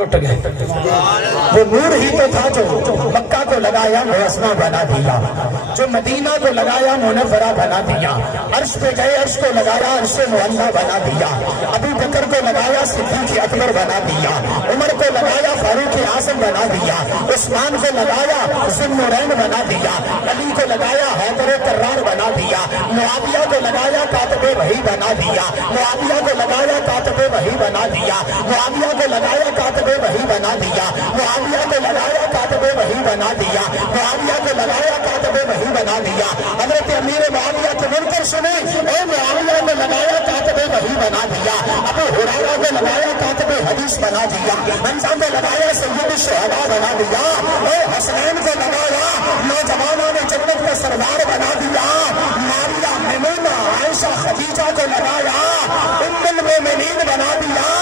ٹوٹ گئے. وہ نور ہی تو تھا جو مکہ کو لگایا معصمہ بنا دیا, جو مدینہ کو لگایا منورہ بنا دیا. عرش پہ گئے عرش کو لگایا عرش معلیٰ بنا دیا. ابو بکر کو لگایا صدیق اکبر بنا دیا. عمر کو لگایا فاروق اعظم بنا دیا. عثمان کو لگایا ذو النورین بنا دیا. علی کو لگایا حیدر کرار بنا دیا. معاویہ کو لگایا کاتب وحی بنا دیا. معاویہ کو لگایا کاتب وحی بنا دیا. معاویہ کو لگایا کاتب وحی بنا دیا. معاویہ کو لگایا کاتب وحی بنا دیا. معاویہ کو لگایا کاتب وحی بنا دیا. حضرت امیر معاویہ کے منکر سنے, اے معاویہ کو لگایا کاتب وحی بنا دیا. ابو ہریرہ کو لگایا کاتب حدیث بنا دیا. حمزہ کو لگایا سید الشہداء بنا دیا. اے حسنین کو لگایا نوجوانوں نے جنت کا سردار بنا دیا. ماریہ میمونہ عائشہ خدیجہ کو لگایا ام المومنین بنا دیا.